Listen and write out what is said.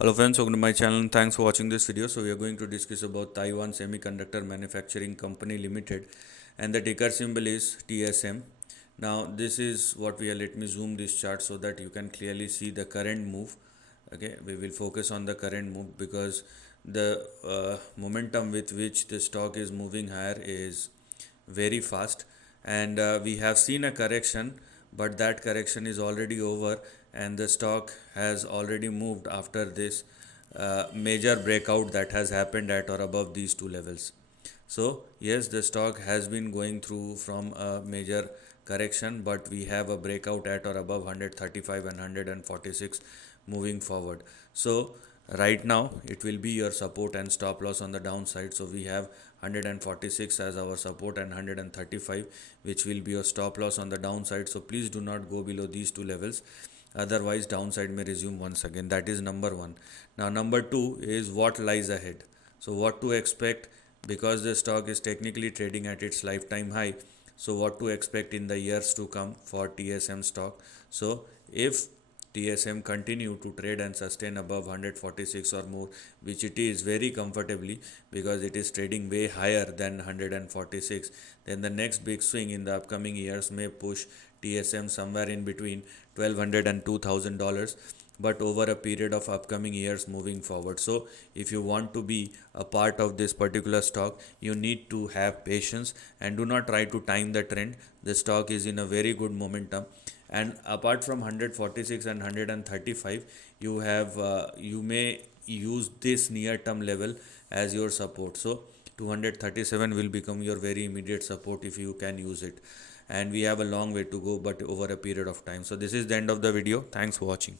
Hello friends, welcome to my channel and thanks for watching this video. So we are going to discuss about Taiwan Semiconductor Manufacturing Company Limited and the ticker symbol is TSM. Now this is what we are, let me zoom this chart so that you can clearly see the current move. Okay, we will focus on the current move because the momentum with which the stock is moving higher is very fast, and we have seen a correction, but that correction is already over and the stock has already moved after this major breakout that has happened at or above these two levels. So yes, the stock has been going through from a major correction, but we have a breakout at or above 135 and 146 moving forward. So right now it will be your support and stop loss on the downside. So we have 146 as our support and 135 which will be your stop loss on the downside. So please do not go below these two levels, otherwise downside may resume once again. That is number one. Now number two is what lies ahead. So what to expect, because the stock is technically trading at its lifetime high. So what to expect in the years to come for TSM stock. So if TSM continue to trade and sustain above 146 or more, which it is very comfortably because it is trading way higher than 146, then the next big swing in the upcoming years may push TSM somewhere in between $1,200 and $2,000, but over a period of upcoming years moving forward. So if you want to be a part of this particular stock, you need to have patience and do not try to time the trend. The stock is in a very good momentum, and apart from 146 and 135, you may use this near term level as your support. So 237 will become your very immediate support if you can use it, and we have a long way to go but over a period of time. So this is the end of the video. Thanks for watching.